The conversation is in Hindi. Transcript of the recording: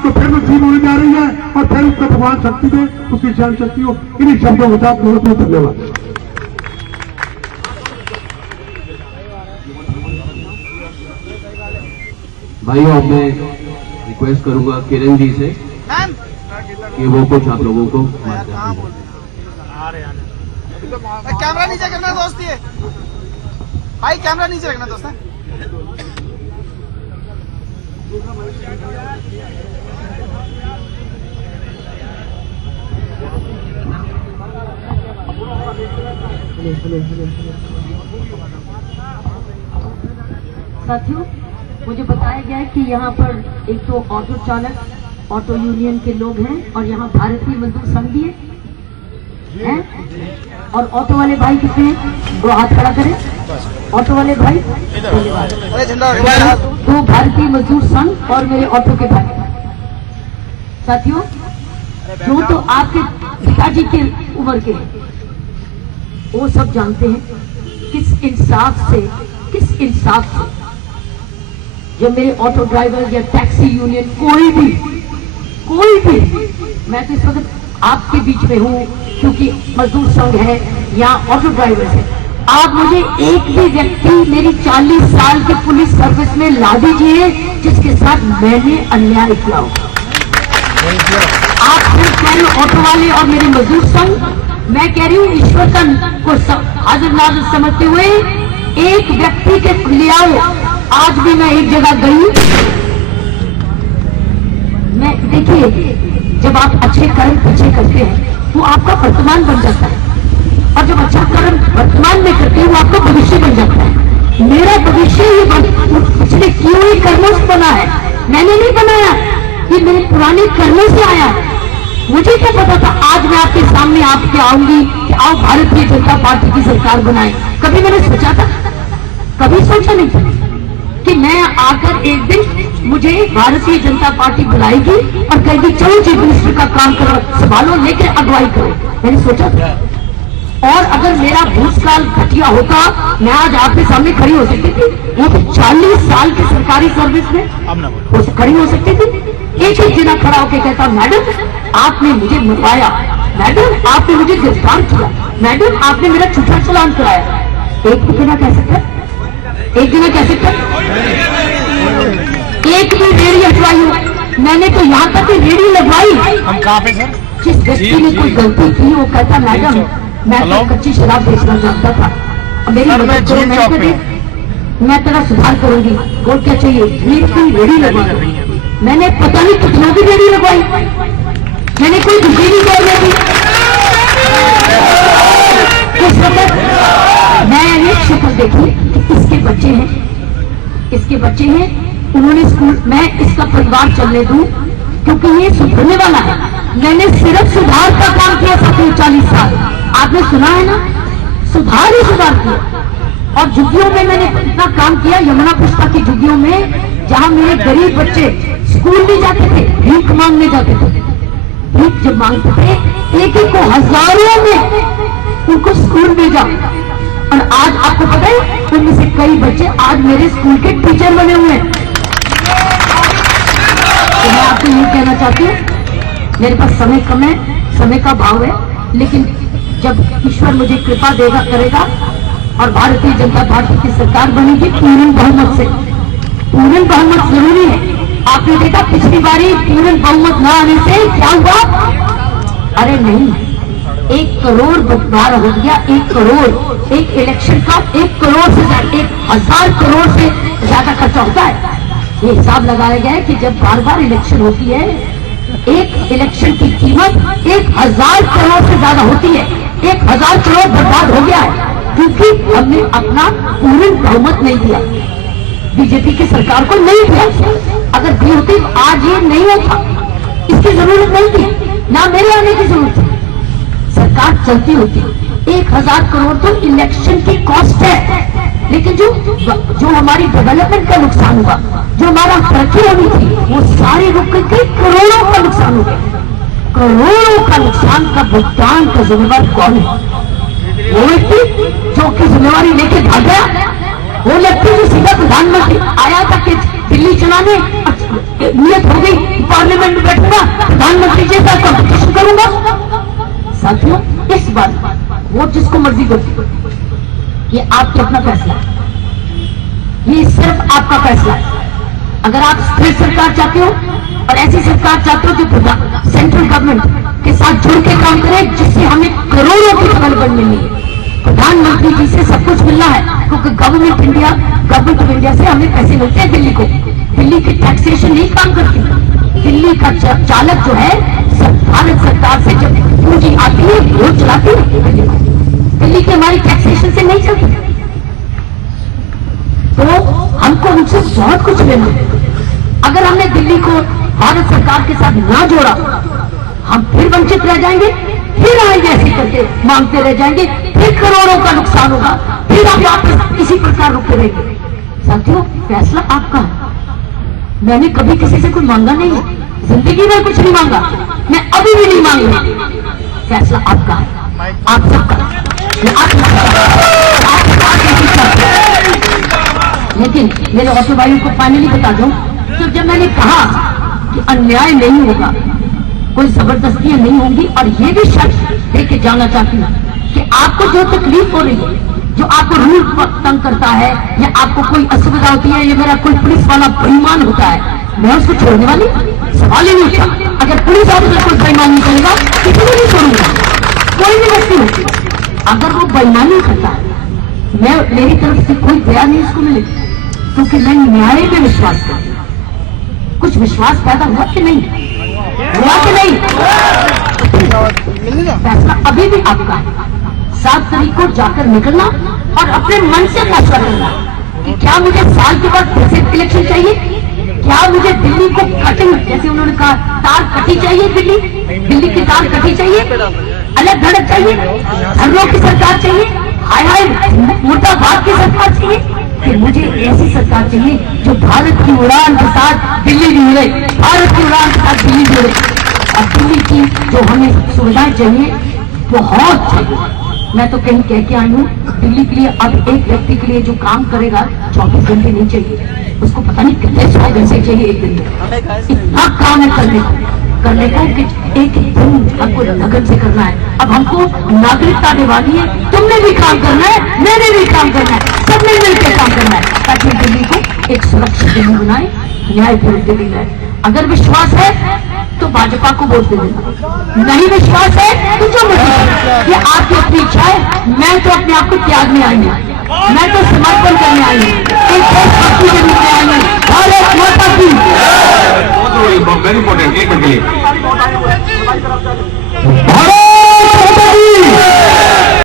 तो फिर नसीब होने जा रही है और फिर उसको भगवान शक्ति दे, उसकी सहन शक्ति हो। इन्हीं शब्दों के साथ बहुत बहुत धन्यवाद। भाइयों, मैं रिक्वेस्ट करूंगा किरण जी से कि वो कुछ आप लोगों को कैमरा नीचे करना दोस्त, ये भाई कैमरा नीचे रखना दोस्त। साथियों, मुझे बताया गया है कि यहाँ पर एक तो ऑटो चालक, ऑटो यूनियन के लोग हैं और यहाँ भारतीय मजदूर संघ भी हैं। और ऑटो वाले भाई कितने हैं? वो हाथ खड़ा करें। ऑटो वाले भाई, तो भारतीय मजदूर संघ और मेरे ऑटो के भाई। साथियों, जो तो आपके पिताजी के उम्र के हैं, वो सब जानते हैं किस इंसाफ से जो मेरे ऑटो ड्राइवर या टैक्सी यूनियन कोई भी, मैं तो इस वक्त आपके बीच में हूँ क्योंकि मजदूर संघ है या ऑटो ड्राइवर है। आप मुझे एक भी व्यक्ति मेरी 40 साल की पुलिस सर्विस में ला दीजिए जिसके साथ मैंने अन्याय किया हो। आप फिर कह रहे हो ऑटो वाले और मेरे मजदूर संघ, मैं कह रही हूँ ईश्वर को हाजिर नाजिर समझते हुए एक व्यक्ति के ले आओ। आज भी मैं एक जगह गई, मैं देखिए, जब आप अच्छे कर्म पीछे करते हैं वो आपका वर्तमान बन जाता है, और जब अच्छा कर्म वर्तमान में करते हैं वो आपका भविष्य बन जाता है। मेरा भविष्य ये पिछले किए हुए कर्मों से बना है, मैंने नहीं बनाया, ये मेरे पुराने कर्मों से आया। मुझे क्या पता था आज मैं आपके सामने आपके आऊंगी कि आओ भारतीय जनता पार्टी की सरकार बनाए। कभी मैंने सोचा था? कभी सोचा नहीं था कि मैं आकर एक दिन मुझे भारतीय जनता पार्टी बुलाएगी और कहेगी चलो चीफ मिनिस्टर का काम करो, संभालो, लेकर अगुवाई करो। मैंने सोचा था? और अगर मेरा भूतकाल घटिया होता, मैं आज आपके सामने खड़ी हो सकती थी। वो तो 40 साल की सरकारी सर्विस में वो खड़ी हो सकती थी। एक जना खड़ा होकर कहता मैडम आपने मुझे मरवाया, मैडम आपने मुझे गिरफ्तार किया, मैडम आपने मेरा छूटा चलान कराया। एक भी जना कह सकता, एक जना कह सकता, एक भी रेडी हटवाई हो? मैंने तो यहाँ तक रेडी लगवाई। हम कहाँ पे सर? जिस व्यक्ति ने कोई गलती की वो कहता मैडम मैं तो कच्ची शराब बेचना जानता था, मेरी मदद करो, मैं तेरा सुधार करूंगी। और क्या चाहिए? रेडी लगवाई। मैंने पता नहीं कितनों की रेडी लगवाई, मैंने कोई दूसरी नहीं बोल रही। उस वक्त मैंने शक्ल देखी कि इसके बच्चे हैं, उन्होंने स्कूल, मैं इसका परिवार चलने दूं क्योंकि ये सुधरने वाला है। मैंने सिर्फ सुधार का काम किया 40 साल, आपने सुना है ना, सुधार ही सुधार किया। और झुग्गियों में मैंने इतना काम किया, यमुना पुष्पा की झुग्गियों में, जहां मेरे गरीब बच्चे स्कूल नहीं जाते थे, भीख मांगने जाते थे। भीख जब मांगते थे एक को हजारों में उनको स्कूल भेजा, और आज आपको पता है उनमें से कई बच्चे आज मेरे स्कूल के टीचर बने हुए हैं। तो मैं आपको ये कहना चाहती हूँ, मेरे पास समय कम है, समय का भाव है, लेकिन जब ईश्वर मुझे कृपा देगा करेगा और भारतीय जनता पार्टी की सरकार बनेगी पूर्ण बहुमत से, पूर्ण बहुमत जरूरी है। आपने देखा पिछली बारी पूर्ण बहुमत न आने से क्या हुआ? अरे नहीं, 1 करोड़ बंटवारा हो गया। 1 करोड़ एक इलेक्शन का 1 करोड़ से 1000 करोड़ से ज्यादा खर्चा होता है। ये हिसाब लगाया गया है कि जब बार बार इलेक्शन होती है, एक इलेक्शन की कीमत 1000 करोड़ से ज्यादा होती है। 1000 करोड़ बर्बाद हो गया है क्योंकि हमने अपना पूर्ण बहुमत नहीं दिया, बीजेपी की सरकार को नहीं दिया। अगर दी होती आज ये नहीं होता, इसकी जरूरत नहीं थी, ना मेरे आने की जरूरत थी, सरकार चलती होती। 1000 करोड़ तो इलेक्शन की कॉस्ट है, लेकिन जो हमारी डेवलपमेंट का नुकसान हुआ, जो हमारा तरक्की होनी थी, वो सारी रुक गई। करोड़ों का नुकसान हो गया। करोड़ों का नुकसान का भुगतान का जिम्मेवार कौन है? वो व्यक्ति जो की जिम्मेवारी लेके भाग गया, वो व्यक्ति जो सीधा प्रधानमंत्री आया था कि दिल्ली चलाने, नियत हो गई पार्लियामेंट साथियों, इस बार वोट जिसको मर्जी करो, ये आपके अपना फैसला है, ये सिर्फ आपका फैसला है। अगर आप स्थिर सरकार चाहते हो और ऐसी सरकार चाहते हो जो सेंट्रल गवर्नमेंट के साथ जुड़ के काम करे, जिससे हमें करोड़ों की डेवलपमेंट मिलनी है, प्रधानमंत्री जी से सब कुछ मिलना है, क्योंकि गवर्नमेंट ऑफ इंडिया से हमें पैसे मिलते हैं दिल्ली को। दिल्ली की टैक्सेशन नहीं काम करती। दिल्ली का चालक जो है भारत सरकार से जब पूंजी आती है वो चलाती है, दिल्ली की हमारी टैक्सेशन से नहीं चलती। तो हमको उनसे बहुत कुछ लेना है। अगर हमने दिल्ली को भारत सरकार के साथ ना जोड़ा, हम फिर वंचित रह जाएंगे, फिर आएंगे ऐसे करके मांगते रह जाएंगे, फिर करोड़ों का नुकसान होगा, फिर हम वापस इसी प्रकार रुकते रहेंगे। साथियों, फैसला आपका है। मैंने कभी किसी से कुछ मांगा नहीं है, जिंदगी में कुछ नहीं मांगा, मैं अभी भी नहीं मांगूंगा। फैसला आपका है, आप सबका। लेकिन मेरे ऑटो भाइयों को फाइनली बता दूं, तो जब मैंने कहा कि अन्याय नहीं होगा, कोई जबरदस्तियां नहीं होंगी, और ये भी शर्त देके जाना चाहती हूँ कि आपको जो तकलीफ हो रही है, जो आपको रूल तंग करता है या आपको कोई असुविधा होती है, या मेरा कोई पुलिस वाला बेईमान होता है, मैं उसको छोड़ने वाली सवाल ही नहीं उठा। अगर पुलिस ऑफिसर कोई बेईमान नहीं करेगा, किसी को नहीं छोड़ूंगा, कोई भी व्यक्ति हो। अगर वो बेईमानी करता है, मैं मेरी तरफ से कोई दया नहीं उसको मिले, क्योंकि मैं न्याय में विश्वास करती हूँ। कुछ विश्वास पैदा हुआ कि नहीं, हुआ कि नहीं? फैसला अभी भी आपका है। 7 तारीख को जाकर निकलना और अपने मन से फैसला करना कि क्या मुझे साल के बाद फिर से इलेक्शन चाहिए, क्या मुझे दिल्ली को कटिंग, जैसे उन्होंने कहा, तार कटी चाहिए, दिल्ली की तार कटी चाहिए, अलग धड़क चाहिए, धर्मों की सरकार चाहिए, हाय हाय मुर्दाबाद की सरकार चाहिए, कि मुझे ऐसी सरकार चाहिए जो भारत की उड़ान के साथ दिल्ली भी जुड़े, भारत की उड़ान के साथ दिल्ली जुड़े। और दिल्ली की जो हमें सुविधाएं चाहिए बहुत चाहिए। मैं तो कहीं कह के आई हूँ, दिल्ली के लिए अब एक व्यक्ति के लिए जो काम करेगा 24 घंटे नहीं चाहिए, उसको पता नहीं कितने 100 घंटे चाहिए एक दिन में। इतना काम है करने को कि एक दिन हमको लगन से करना है। अब हमको नागरिकता दिवानी है, तुमने भी काम करना है, मैंने भी काम करना है, सबने मिलकर काम करना है, ताकि दिल्ली को एक सुरक्षित दिल्ली बनाए, न्यायपूर्ण दिल्ली है। अगर विश्वास है तो भाजपा को वोट दे देना, नहीं विश्वास है तो जो मर्जी, ये आपकी अपनी इच्छा है। मैं तो अपने आप को त्यागने आई हूँ, मैं तो समर्पण करने आई हूँ, एक देशभक्ति के रूप में आई हूँ। भारत माता की। वेरी इंपॉर्टेंट, एक मिनट के लिए